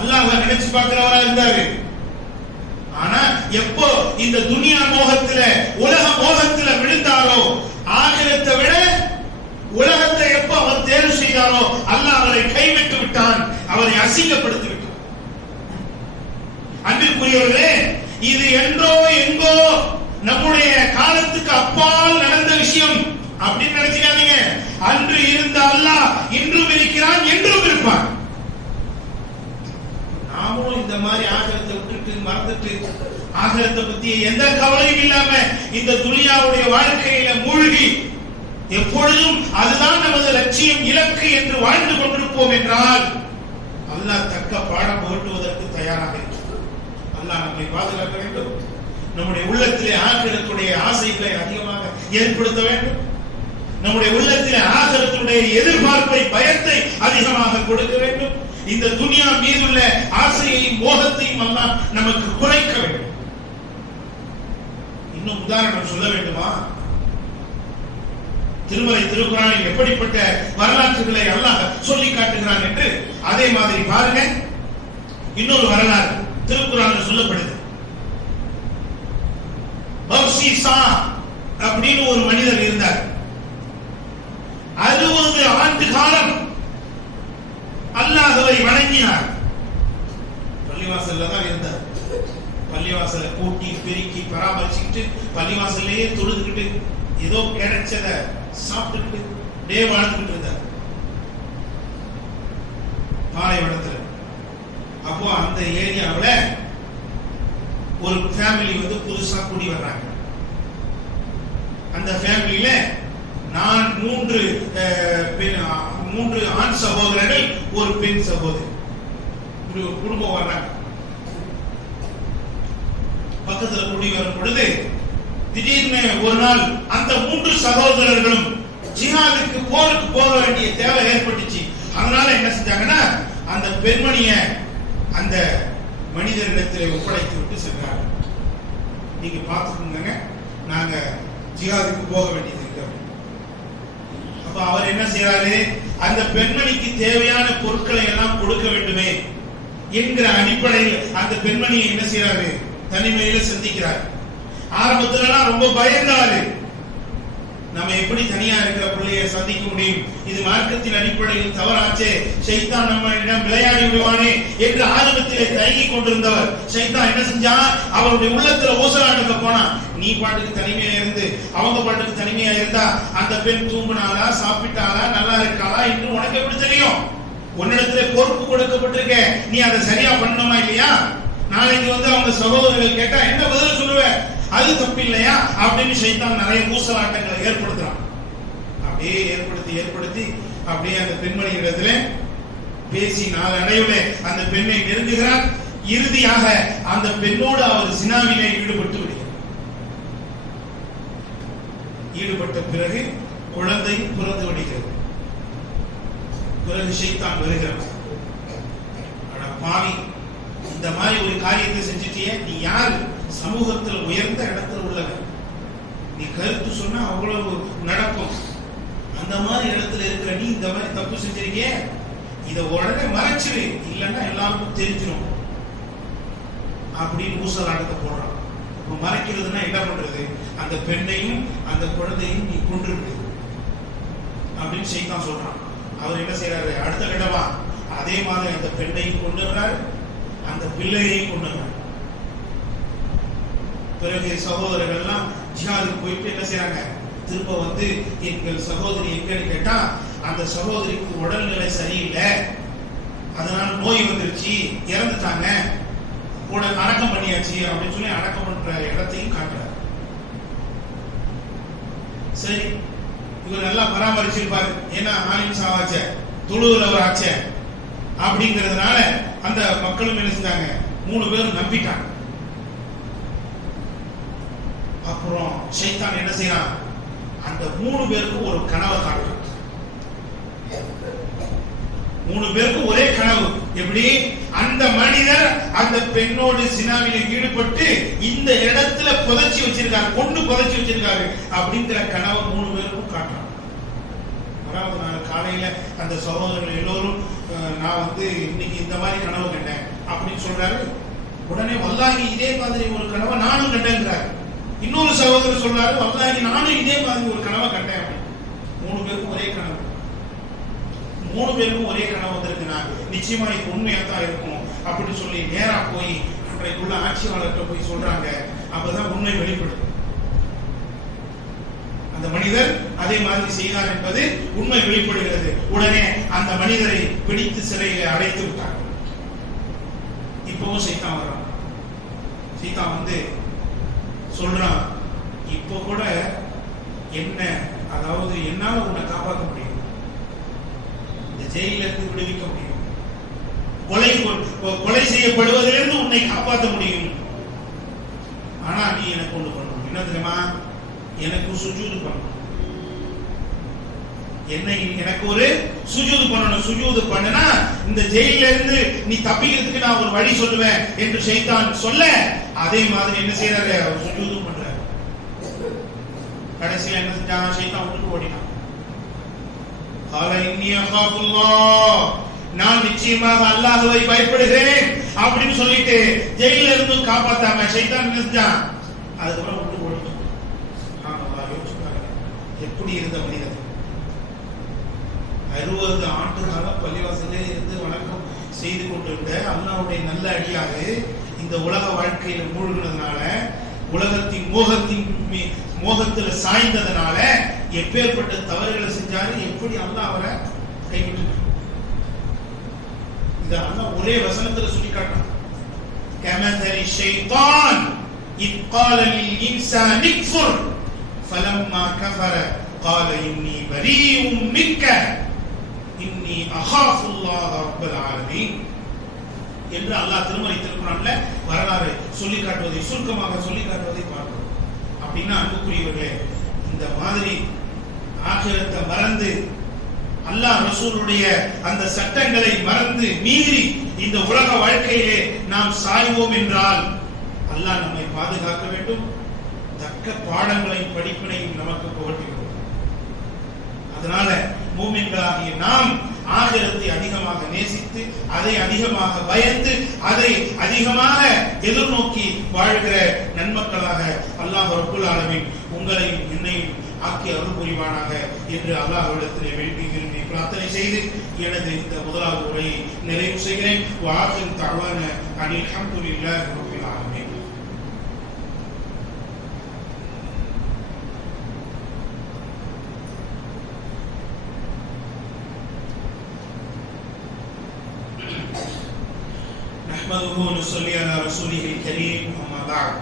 அல்லாஹ் நினைச்சு பார்க்கிறவரா இருந்தாரு. ஆனா எப்போ இந்த துனியா மோகத்துல, உலக மோகத்துல விழுந்தாரோ, ஆகிரத்தை விட உலகத்தை எப்போ அவர் தேர்வு செய்தாரோ அல்லாஹ் அவரை கைவிட்டு விட்டான், அவரை அசிங்கப்படுத்தி விட்டான். அன்பிற்குரியவர்களே, இது என்றோ எங்கோ நம்முடைய காலத்துக்கு அப்பால் நடந்த அப்படின்னு நினைச்சுக்காதீங்க. அன்று இருந்த அல்லாஹ் இன்றும் இருக்கிறான், என்றும் இருப்பான். நாமும் இந்த மாதிரி ஆகிரத்தை விட்டுட்டு மறந்துட்டு ஆகிரத்தை பத்தி எந்த கவலையும் இல்லாம இந்த துனியாவுடைய வாழ்க்கையில மூழ்கி எப்பொழுதும் அதுதான் நமது லட்சியம், இலக்கு என்று வாழ்ந்து கொண்டிருப்போம் என்றால் அல்லாஹ் தக்க பாடம் புகட்டுவதற்கு தயாராக இருக்கிறார். அல்லாஹ் நம்மை பாதுகாக்க வேண்டும். நம்முடைய உள்ளத்திலே ஆகிரத்துடைய ஆசைகளை அதிகமாக ஏற்படுத்த வேண்டும். நம்முடைய உள்ளத்திலே ஆகிரத்துடைய எதிர்பார்ப்பை, பயத்தை அதிகமாக கொடுக்க வேண்டும். இந்த துனியா மீதுள்ள ஆசையையும் மோகத்தையும் அல்லாஹ் நமக்கு குறைக்க வேண்டும். இன்னும் உதாரணம் சொல்ல வேண்டுமா? திருமலை திருக்குறானில் எப்படிப்பட்ட வரலாற்றுகளை அல்லாஹ் சொல்லி காட்டுகிறான் என்று அதே மாதிரி பாருங்க. இன்னொரு வரலாறு திருக்குறானில் சொல்லப்படுது. பக்சிசா அப்படின்னு ஒரு மனிதர் இருந்தார். 60 ஆண்டு காலம் அல்லாஹ்வை வணங்கினார். பள்ளிவாசல்ல தான் இருந்தார். பள்ளிவாசலை கூட்டி பெருக்கி பராமரிச்சுக்கிட்டு பள்ளிவாசல்லையே தொழுதுகிட்டு ஏதோ கிடைச்சத சாப்பிட்டுட்டு டே வாழ்ந்துட்டு இருந்தார் பாலைவனத்துல. அப்போ அந்த ஏரியாவுல ஒரு ஃபேமிலி வந்து புதுசா கூடி வர்றாங்க. அந்த ஃபேமிலியில நான் 3 ஆண் சகோதரர்கள், ஒரு பெண் சகோதரி, ஒரு குடும்பம் வர்றாங்க. பக்கத்துல கூடி வரும் பொழுது திடீர்னு ஒரு நாள் அந்த 3 சகோதரர்களும் ஜிஹாதுக்கு போருக்கு போக வேண்டிய தேவை ஏற்பட்டுச்சு. அதனால என்ன செஞ்சாங்கன்னா அந்த பெண்மணிய அந்த மனிதரிடத்தில் ஒப்படைத்து விட்டு சென்றாங்க. நீங்க பார்த்துக்கோங்க, நாங்க ஜிஹாதுக்கு போக வேண்டியது இருக்கு. அப்ப அவர் என்ன செய்யறாரு, அந்த பெண்மணிக்கு தேவையான பொருட்களை எல்லாம் கொடுக்க வேண்டுமே என்கிற அடிப்படையில் அந்த பெண்மணியை என்ன செய்யறாரு, தனிமையில சந்திக்கிறார். ஆரம்பத்துல ரொம்ப பயந்தாரு. நம்ம எப்படி தனியா இருக்கிற பிள்ளையை சந்திக்க முடியும், இது மார்க்கத்தின் அடிப்படையில் தவறாச்சே, ஷைத்தான் நம்மிடம் விளையாடி விடுவானே என்று ஆரம்பத்திலே தயங்கி கொண்டிருந்தவர் ஷைத்தான் என்ன செஞ்சா, அவருடைய உள்ளத்துல ஊசலாடுக்க போனா. நீ பாட்டுக்கு தனிமையா இருந்து அவங்க பாட்டுக்கு தனிமையா இருந்தா அந்த பெண் தூங்குனாலா, சாப்பிட்டாளா, நல்லா இருக்காளா இன்னும் உனக்கு எப்படி தெரியும்? உன்னிடத்துல பொறுப்பு கொடுக்கப்பட்டிருக்க, நீ அதை சரியா பண்ணணுமா இல்லையா? நாளைக்கு வந்து அவங்க சகோதரர்கள் கேட்டா என்ன பதில் சொல்லுவ? அது தப்பு இல்லையா அப்படின்னு ஷைத்தான் நிறைய ஊசலாட்டங்களை ஏற்படுத்துறான். அப்படியே ஏற்படுத்தி அப்படியே அந்த பெண்மணி இடத்துல பேசி நாளடைவுல அந்த பெண்ணை நெருங்குகிறார். இறுதியாக அந்த பெண்ணோடு அவர் சினாவிலே ஈடுபட்டு விடுகிறார். ஈடுபட்ட பிறகு குழந்தையும் பிறந்து விடுகிறது. பிறகு ஷைத்தான் வருகிறார். ஆனா பாவி, இந்த மாதிரி ஒரு காரியத்தை செஞ்சுட்டிய, நீ யாரு? சமூகத்தில் உயர்ந்த இடத்துல உள்ளவன், நீ கருத்து சொன்னா அவ்வளவு நடக்கும். அந்த மாதிரி இடத்துல இருக்கிற நீ இந்த மாதிரி தப்பு செஞ்சிருக்கிய, இத உடனே மறைச்சிரு, இல்லைன்னா எல்லாருக்கும் தெரிஞ்சிடும் அப்படின்னு ஊசலாட்டத்தை போடுறான். இப்ப மறைக்கிறதுனா என்ன பண்றது? அந்த பெண்ணையும் அந்த குழந்தையும் நீ கொன்றுவிடு அப்படின்னு ஷைத்தான் சொல்றான். அவர் என்ன செய்யறாரு, அடுத்த கட்டமா அதே மாதிரி அந்த பெண்ணையும் கொண்டுறாரு, அந்த பிள்ளையையும் கொண்டுறாரு. பிறகு சகோதரர்கள்லாம் ஜிஹாதுக்கு போயிட்டு என்ன செய்யறாங்க, திரும்ப வந்து எங்கள் சகோதரி எங்கன்னு கேட்டா அந்த சகோதரிக்கு உடல்நிலை சரியில்லை, அதனால நோய் வந்துருச்சு, இறந்துட்டாங்க, கூட அடக்கம் பண்ணியாச்சு அப்படின்னு சொல்லி அடக்கம் பண்ற இடத்தையும் காட்டுறாரு. சரி, இவர் நல்லா பராமரிச்சிருப்பாரு, ஏன்னா ஆலிம் சாவாச்ச, தொழுவுறவர் ஆச்ச அப்படிங்கிறதுனால அந்த மக்களும் என்ன செஞ்சாங்க, 3 பேரும் நம்பிட்டாங்க. அப்புறம் ஷைத்தான் என்ன செய்யறான், அந்த 3 பேருக்கும் ஒரு கனவை காட்டுறான். 3 பேருக்கும் ஒரே கனவு. எப்படி? அந்த மனிதர் அந்த பெண்ணோடு சினாவில ஈடுபட்டு இந்த இடத்துல புதைச்சி வச்சிருக்காரு, கொண்டு புதைச்சி வச்சிருக்காரு அப்படிங்கிற கனவை 3 பேருக்கும் காட்டுறான். 4வது நாள் காலையில அந்த சகோதரர்கள் எல்லோரும் நான் வந்து இன்னைக்கு இந்த மாதிரி கனவு கண்டேன் அப்படின்னு சொல்றாரு. உடனே வல்லாஹி இதே மாதிரி ஒரு கனவை நானும் கண்டேங்கிறாரு. இன்னொரு சகோதரர் சொல்றாரு, வல்லாஹி நானும் இதே மாதிரி ஒரு கனவை கண்டேன் அப்படின்னு. 3 பேருக்கும் ஒரே கனவு. 3 பேருக்கும் ஒரே கனவு வந்திருக்குன்னா நிச்சயமா இது உண்மையா தான் இருக்கும் அப்படின்னு சொல்லி நேரா போய் அன்றைக்குள்ள ஆட்சியாளர்கிட்ட போய் சொல்றாங்க. அப்பதான் உண்மை வெளிப்படுது. அந்த மனிதர் அதே மாதிரி செய்தார் என்பது உண்மை வெளிப்படுகிறது. உடனே அந்த மனிதரை பிடித்து சிறையை அடைத்து விட்டார். இப்பவும் சைத்தான் வர்றான். சைத்தான் வந்து சொல்றான், இப்போ கூட என்ன, அதாவது என்னால உன்னை காப்பாற்ற முடியும், இந்த ஜெயில இருந்து விடுவிக்க முடியும், கொலை செய்யப்படுவதிலிருந்து உன்னை காப்பாற்ற முடியும். ஆனா நீ எனக்கு ஒண்ணு பண்ணணும். என்ன தெரியுமா? எனக்கு சுஜூது பண்ணணும். எனக்கு ஒரு சுஜூது பண்ணணும். சுஜூது பண்ணனா இந்த ஜெயில இருந்து நீ தப்பிக்கிறதுக்கு நான் ஒரு வழி சொல்லுவேன் என்று சைத்தான் சொல்ல, அதே மாதிரி என்ன செய்யறாரு? அவர் சுஜூது பண்றாரு. கடைசியில் என்ன செஞ்சான்? சைத்தான் விட்டு ஓடினான். கால இன்னி அகாஃபுல்லாஹ், நான் நிச்சயமாக அல்லாஹ்வை பயப்படுகிறேன் அப்படின்னு சொல்லிட்டு ஜெயில இருந்து காப்பாத்தாம சைத்தான் என்ன செஞ்சான்? அதுக்கப்புறம் விட்டு ஓடிட்டான். எப்படி இருந்த மனிதன் 60 ஆண்டு காலம் பள்ளிவாசலே இருந்து வணக்கம் செய்து கொண்டிருந்த அல்லாஹ்வுடைய நல்ல அடியாரு இந்த உலக வாழ்க்கையில மூழ்கினதுனால, உலகத்தின் மோகத்துல சாய்ந்ததுனால எப்பேற்பட்ட தவறுகளை செஞ்சாரு, எப்படி அல்லாஹ் அவரை கைவிட்டு. இத அல்லாஹ் ஒரே வசனத்துல சொல்லி காட்டுறான். கமதலி ஷைத்தான் இத் قال للإنسان اكفر فلما كفر قال إني بريء منك إني أخاف الله رب العالمين என்று அல்லாஹ் திருமறை திருக்குறான்ல வரலாறு சொல்லி காட்டுவதை, சுருக்கமாக சொல்லி காட்டுவதை பார்க்கிறோம். அப்படின்னா அன்புக்குரியவர்களே, இந்த மாதிரி ஆகிரத்தை மறந்து அல்லாஹ் ரசூலுடைய அந்த சட்டங்களை மறந்து மீறி இந்த உலக வாழ்க்கையிலே நாம் சாய்வோம் என்றால் அல்லாஹ் நம்மை பாதுகாக்க வேண்டும். தக்க பாடங்களையும் படிப்பினையும் நமக்கு புகட்டுகிறோம். அதனால மூமின்களாகிய நாம் ஆகிரத்தை அதிகமாக நேசித்து, அதை அதிகமாக பயந்து, அதை அதிகமாக எதிர்நோக்கி வாழ்கிற நன்மக்களாக அல்லாஹ் ரப்புல் ஆலமீன் உங்களையும் என்னையும் ஆக்கி அருள் புரிவானாக என்று அல்லாஹ்விடத்திலே வேண்டி விரும்பி பிரார்த்தனை செய்து எனது இந்த முதலாவது உரையை நிறைவு செய்கிறேன். வாஹிர் தஅவான அனில் ஹம்துலில்லாஹி ரப்பில் ஆலமீன். நஹ்மதுஹு நுஸல்லி அலா ரசூலிஹில் கரீம். அம்மா பஅத்.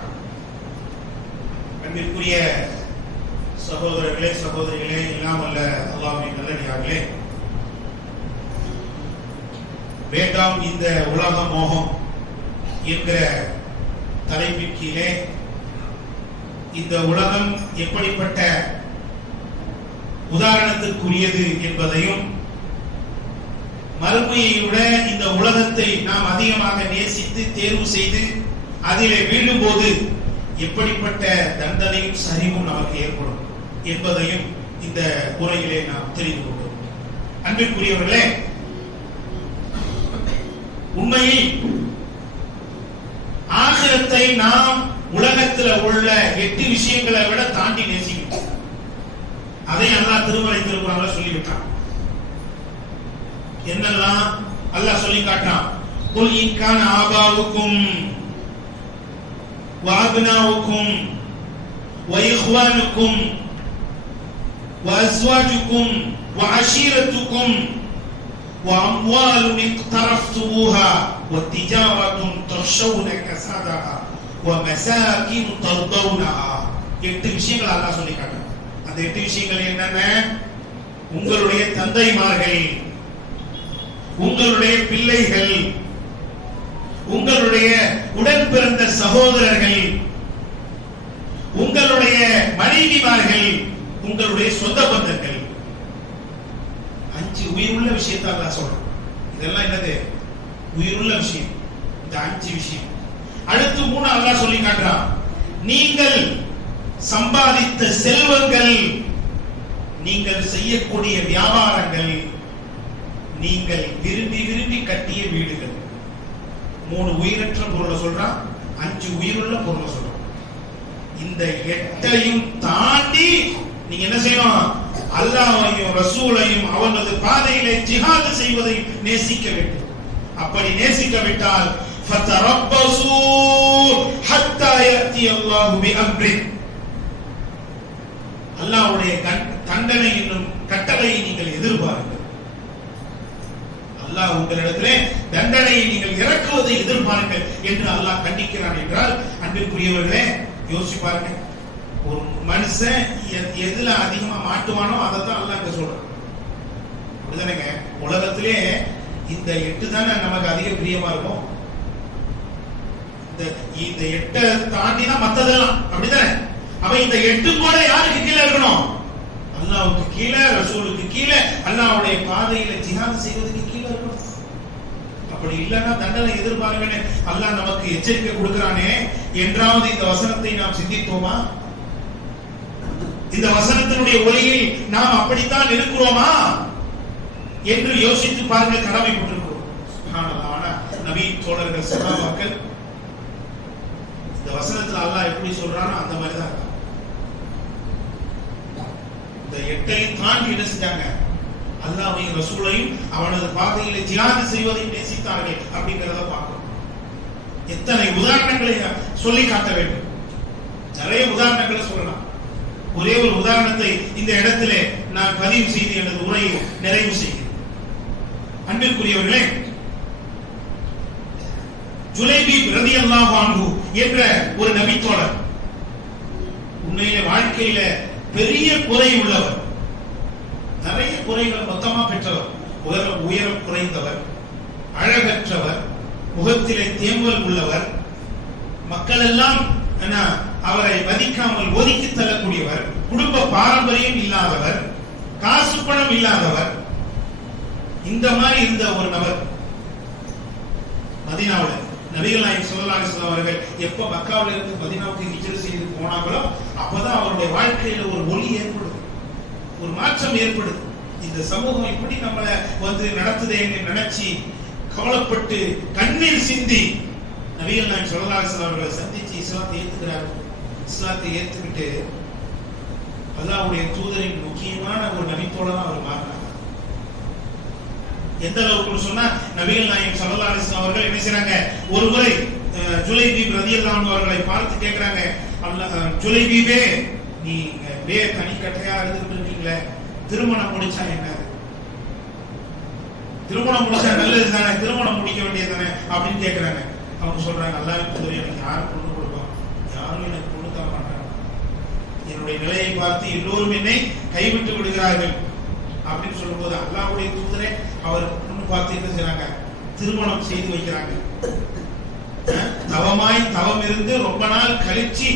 அன்பிற்குரிய சகோதரர்களே, சகோதரிகளே, எல்லாம் வல்ல அல்லாஹ்வின் நல்லடியார்களே, வேண்டாம் இந்த உலக மோகம் என்கிற தலைப்பின் கீழே இந்த உலகம் எப்படிப்பட்ட உதாரணத்துக்குரியது என்பதையும், மறுமையை விட இந்த உலகத்தை நாம் அதிகமாக நேசித்து தேர்வு செய்து அதிலே வீழும் போது எப்படிப்பட்ட தண்டனையும் சரிவும் நமக்கு ஏற்படும் என்பதையும் இந்த உரையிலே நாம் தெரிந்து கொண்டோம். அன்பிற்குரியவர்களே, உண்மையில் ஆகிரத்தை நாம் உலகத்தில் உள்ள 8 விஷயங்களை விட தாண்டி நேசிக்கிறோம். அதை அல்லாஹ் திருமறை திருக்குறான்ல சொல்லிவிட்டான். என்னெல்லாம் அல்லாஹ் சொல்லி காட்டான்? குல் இன் கான ஆபாவுக்கும் وأبناؤكم وإخوانكم وأزواجكم وعشيرتكم وأموال اقترفتموها وتجارة تخشون كسادها ومساكن ترضونها. 8 விஷயங்கள் அல்லாஹ் சொல்லி காட்டுறான். அந்த 8 விஷயங்கள் என்னென்ன? உங்களுடைய தந்தைமார்கள், உங்களுடைய பிள்ளைகள், உங்களுடைய உடன் பிறந்த சகோதரர்கள், உங்களுடைய மனைவிமார்கள், உங்களுடைய சொந்த பந்தங்கள். 5 உயிருள்ள விஷயத்தை அல்லாஹ் சொல்றான். இதெல்லாம் என்னது? உயிருள்ள விஷயம். இந்த 5 விஷயம். அடுத்து 3 அல்லாஹ் சொல்லி காட்டுறான். நீங்கள் சம்பாதித்த செல்வங்கள், நீங்கள் செய்யக்கூடிய வியாபாரங்கள், நீங்கள் விரும்பி விரும்பி கட்டிய வீடுகள். 3 உயிரற்ற பொருளை சொல்றான், 5 உயிருள்ள பொருளை சொல்றான். இந்த 8ஐயும் தாண்டி நீங்க என்ன செய்யணும்? அல்லாஹ்வையும் ரசூலையும் அவனது பாதையிலே ஜிஹாத் செய்வதை நேசிக்க வேண்டும். அப்படி நேசிக்கவிட்டால் ஃபதரப்பசு ஹத்தா யத்தி அல்லாஹு பிஅம்ரி, அல்லாஹ்வுடைய தண்டனை என்னும் கட்டளையை நீங்கள் எதிர்பாருங்கள். அல்லாஹ் உங்களிடத்திலே தண்டனையை நீங்கள் இறக்குவதை எதிர்பாருங்கள் என்று அல்லாஹ் கண்டிக்கிறான் என்றால், அன்பிற்குரியவர்களே யோசிச்சு பாருங்க. ஒரு மனுஷன் எதுல அதிகமா மாட்டுவானோ அதை தான் அல்லாஹ் இங்க சொல்றான். அப்படிதானேங்க? உலகத்திலே இந்த 8 தானே நமக்கு அதிக பிரியமா இருக்கும். இந்த 8 தாண்டி தான் மத்ததெல்லாம், அப்படிதானே? அப்ப இந்த 8 கூட யாருக்கு கீழே இருக்கணும்? அல்லாஹ்வுக்கு கீழே, ரசூலுக்கு கீழே, அல்லாஹ்வுடைய பாதையில ஜிஹாத் செய்வதற்கு கீழே இருக்கணும். அப்படி இல்லைன்னா தண்டனை எதிர்பார்க்கணும் அல்லாஹ் நமக்கு எச்சரிக்கை கொடுக்கிறானே. என்றாவது இந்த வசனத்தை நாம் சிந்தித்தோமா? இந்த வசனத்தினுடைய ஒளியில் நாம் அப்படித்தான் இருக்கிறோமா என்று யோசித்து பாருங்க. கடமைப்பட்டிருக்கிறோம். ஆனா நபி தோழர்கள், சஹாபாக்கள் இந்த வசனத்துல அல்லாஹ் எப்படி சொல்றானோ அந்த மாதிரி தான் இந்த 8ஐயும் தாண்டி என்ன செஞ்சாங்க? அல்லாஹ்வையும் ரசூலையும் அவனது பாதையிலே ஜிஹாத் செய்வதையும் நேசித்தார்கள் அப்படிங்கறத பார்க்கணும். எத்தனை உதாரணங்களை சொல்லி காட்ட வேண்டும். நிறைய உதாரணங்களை சொல்லலாம். ஒரே ஒரு உதாரணத்தை இந்த இடத்திலே நான் பதிவு செய்து எனது உரையை நிறைவு செய்கிறேன். அன்பிற்குரியவர்களே, ஜுலைபீப் ரலியல்லாஹு அன்ஹு என்ற ஒரு நபித்தோழர், உண்மையிலே வாழ்க்கையில பெரிய குறை உள்ளவர், நிறைய குறைகள் மொத்தமா பெற்றவர், உயரம் குறைந்தவர், அழகற்றவர், முகத்திலே தேம்பல் உள்ளவர், மக்கள் எல்லாம் அவரை மதிக்காமல் ஒதுக்கி தள்ளக்கூடியவர், குடும்ப பாரம்பரியம் இல்லாதவர், காசு பணம் இல்லாதவர், இந்த மாதிரி இருந்த ஒரு நபர் மதீனாவுல நபிகள் நாயகம் ஸல்லல்லாஹு அலைஹி வஸல்லம் அவர்கள் எப்ப மக்காவில இருந்து மதீனாவுக்கு ஹிஜ்ரத் செய்து போனாங்களோ அப்பதான் அவருடைய வாழ்க்கையில ஒரு ஒளி ஏற்படுது, ஒரு மாற்றம் ஏற்படுது. இந்த சமூகம் இப்படி நம்மளை நடத்துதே என்று நினைச்சு கவலைப்பட்டு கண்ணீர் சிந்தி நபிகள் நாயகம் ஸல்லல்லாஹு அலைஹி வஸல்லம் அவர்களை சந்திச்சு இஸ்லாத்தை ஏத்துக்கிறார்கள். இஸ்லாத்தை ஏத்துக்கிட்டு அல்லாஹ்வுடைய தூதரின் முக்கியமான ஒரு நபித்தோழனா அவர் மாறினார். எந்த அளவுக்கு சொன்னா, நபிகள் நாயகம் ஸல்லல்லாஹு அலைஹி வஸல்லம் அவர்கள் என்ன செய்றாங்க? ஒருமுறை ஜுலைபீப் ரலியல்லாஹு அன்ஹு அவர்களை பார்த்து கேக்குறாங்க, ஜுலைபீபே, நீங்க தனிக்கட்டையா இருந்துட்டு இருக்கீங்களே, திருமணம் முடிச்சா என்ன? திருமணம் முடிச்சா நல்லது தானே, திருமணம் முடிக்க வேண்டியது தானே அப்படின்னு கேட்கிறாங்க. அவங்க சொல்றாங்க, அல்லாஹ்வின் தூதரே, எனக்கு யாரும் பொண்ணு கொடுப்பான், யாரும் எனக்கு பொண்ணு தர மாட்டாங்க, என்னுடைய நிலையை பார்த்து எல்லோரும் என்னை கைவிட்டு விடுகிறார்கள் அப்படின்னு சொல்லும்போது, அல்லாஹ்வுடைய தூதரே அவர் பொண்ணு பார்த்து என்ன செய்றாங்க? திருமணம் செய்து வைக்கிறாங்க. தவம் இருந்து ரொம்ப நாள் கழிச்சு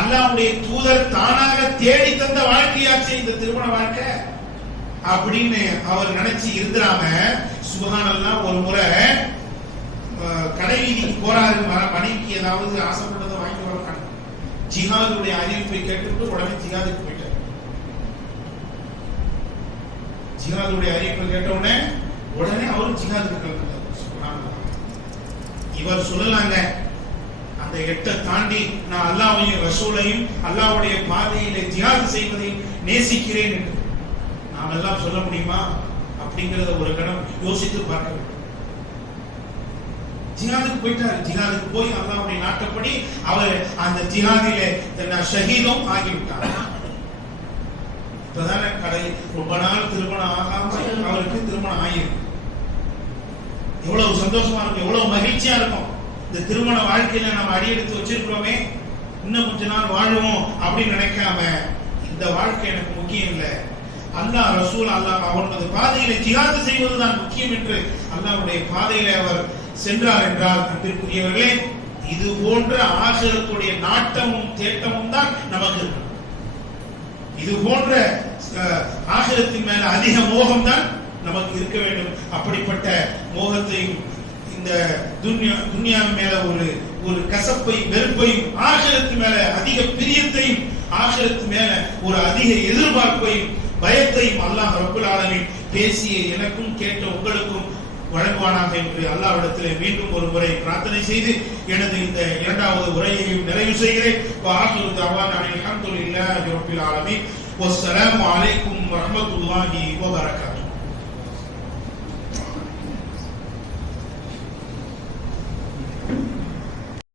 அல்லாஹ்வுடைய தூதர் தானாக தேடி தந்த வாழ்க்கையாச்சு இந்த திருமண வாழ்க்கை அப்படின்னு அவர் நினைச்சு இருந்துராம, சுப்ஹானல்லாஹ், ஒரு முறை கடை வீதிக்கு போறாரு, மனைவிக்கு ஏதாவது ஆசைப்பட்டதை வாங்கி வராங்க. ஜிஹாதுடைய அறிவிப்பை கேட்டுவிட்டு உடனே ஜிஹாதுக்கு போயிட்டார். ஜிஹாதுடைய அறிவிப்பை கேட்ட உடனே அவரும் ஜிஹாதுக்கு கிளம்பினார். இவர் சொல்லலாங்க, அந்த 8 தாண்டி நான் அல்லாஹ்வையும் ரசூலையும் அல்லாஹ்வுடைய பாதையிலே ஜிஹாத் செய்வதையும் நேசிக்கிறேன் என்று நாம் எல்லாம் சொல்ல முடியுமா? அப்படிங்கறத ஒரு கணம் யோசித்து பார்க்க வேண்டும். ஜிஹாதுக்கு போயிட்டார். ஜிஹாதுக்கு போய் அல்லாஹ்வுடைய நாட்டப்படி அவர் அந்த ஜிஹாதிலே ஷஹீதும் ஆகிவிட்டார். இப்பதானே ரொம்ப நாள் திருமணம் ஆகாம அவருக்கு திருமணம் ஆகிருக்கு. எவ்வளவு சந்தோஷமா இருக்கும், எவ்வளவு மகிழ்ச்சியா இருக்கும். இந்த திருமண வாழ்க்கையில நம்ம அடியெடுத்து வச்சிருக்கிறோமே, இன்னும் கொஞ்ச நாள் வாழுவோம் அப்படின்னு நினைக்காம, இந்த வாழ்க்கை எனக்கு முக்கியம் இல்லை, அல்லாஹ் ரசூல் அல்லாஹ் அவனது பாதையில ஜிஹாத் செய்வதுதான் முக்கியம் என்று அல்லாஹ்வுடைய பாதையில அவர் சென்றார் என்றால், அன்பிற்குரியவர்களே, இது போன்ற ஆகிரத்துடைய நாட்டமும் தேட்டமும் தான் நமக்கு இருக்கு. இது போன்ற ஆகிரத்தின் மேல அதிக மோகம் தான் நமக்கு இருக்க வேண்டும். அப்படிப்பட்ட மோகத்தையும் இந்த துன்யாவின் மேல ஒரு கசப்பையும் வெறுப்பையும், ஆகிரத்து மேல அதிக பிரியத்தையும், ஆகிரத்து மேல ஒரு அதிக எதிர்பார்ப்பையும் பயத்தையும் அல்லாஹ் ரப்புல் ஆலமீன் பேசிய எனக்கும் கேட்ட உங்களுக்கும் வழங்குவானாக என்று அல்லாஹ்விடத்திலே மீண்டும் ஒரு முறை பிரார்த்தனை செய்து எனது இந்த 2வது உரையையும் நிறைவு செய்கிறேன். வஆகிரு தஅவானா அல்ஹம்துலில்லாஹி ரப்பில் ஆலமீன். வஸ்ஸலாமு அலைக்கும் வரஹ்மத்துல்லாஹி வபரகாத்துஹு.